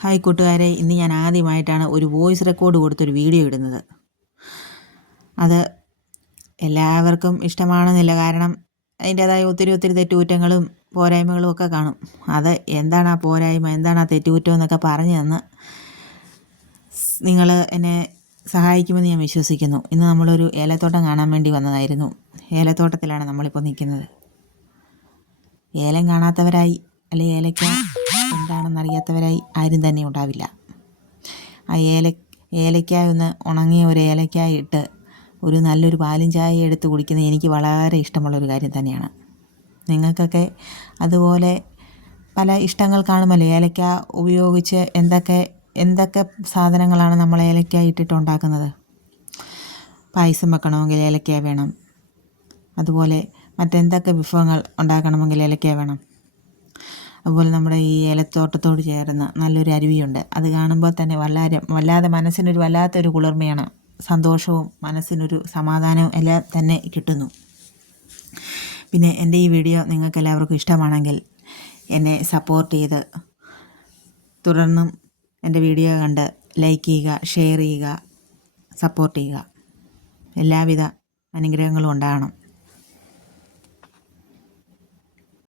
Hi കൂട്ടുകാരെ, ഇന്ന് ഞാൻ ആദ്യമായിട്ടാണ് ഒരു വോയിസ് റെക്കോർഡ് കൊടുത്തൊരു വീഡിയോ ഇടുന്നത്. അത് എല്ലാവർക്കും ഇഷ്ടമാണെന്നില്ല, കാരണം അതിൻ്റേതായ ഒത്തിരി തെറ്റുകുറ്റങ്ങളും പോരായ്മകളും ഒക്കെ കാണും. അത് എന്താണ് ആ പോരായ്മ, എന്താണ് ആ തെറ്റുകുറ്റം എന്നൊക്കെ പറഞ്ഞു തന്ന് നിങ്ങൾ എന്നെ സഹായിക്കുമെന്ന് ഞാൻ വിശ്വസിക്കുന്നു. ഇന്ന് നമ്മളൊരു ഏലത്തോട്ടം കാണാൻ വേണ്ടി വന്നതായിരുന്നു. ഏലത്തോട്ടത്തിലാണ് നമ്മളിപ്പോൾ നിൽക്കുന്നത്. ഏലം കാണാത്തവരായി അല്ലെങ്കിൽ ഏലക്ക എന്താണെന്നറിയാത്തവരായി ആരും തന്നെ ഉണ്ടാവില്ല. ആ ഏലക്കായ ഒന്ന് ഉണങ്ങിയ ഒരു ഏലക്കായ ഇട്ട് ഒരു നല്ലൊരു പാലും ചായ എടുത്ത് കുടിക്കുന്നത് എനിക്ക് വളരെ ഇഷ്ടമുള്ളൊരു കാര്യം തന്നെയാണ്. നിങ്ങൾക്കൊക്കെ അതുപോലെ പല ഇഷ്ടങ്ങൾ കാണുമല്ലോ. ഏലക്ക ഉപയോഗിച്ച് എന്തൊക്കെ സാധനങ്ങളാണ് നമ്മൾ ഏലക്ക ഇട്ടിട്ട് ഉണ്ടാക്കുന്നത്. പായസം വെക്കണമെങ്കിൽ ഏലക്ക വേണം. അതുപോലെ മറ്റെന്തൊക്കെ വിഭവങ്ങൾ ഉണ്ടാക്കണമെങ്കിൽ ഏലക്ക വേണം. അതുപോലെ നമ്മുടെ ഈ ഏലത്തോട്ടത്തോട് ചേർന്ന് നല്ലൊരു അരുവിയുണ്ട്. അത് കാണുമ്പോൾ തന്നെ വല്ലാതെ മനസ്സിനൊരു വല്ലാത്തൊരു കുളിർമയാണ്, സന്തോഷവും മനസ്സിനൊരു സമാധാനവും എല്ലാം തന്നെ കിട്ടുന്നു. പിന്നെ എൻ്റെ ഈ വീഡിയോ നിങ്ങൾക്ക് എല്ലാവർക്കും ഇഷ്ടമാണെങ്കിൽ എന്നെ സപ്പോർട്ട് ചെയ്ത് തുടർന്നും എൻ്റെ വീഡിയോ കണ്ട് ലൈക്ക് ചെയ്യുക, ഷെയർ ചെയ്യുക, സപ്പോർട്ട് ചെയ്യുക. എല്ലാവിധ അനുഗ്രഹങ്ങളും ഉണ്ടാകണം.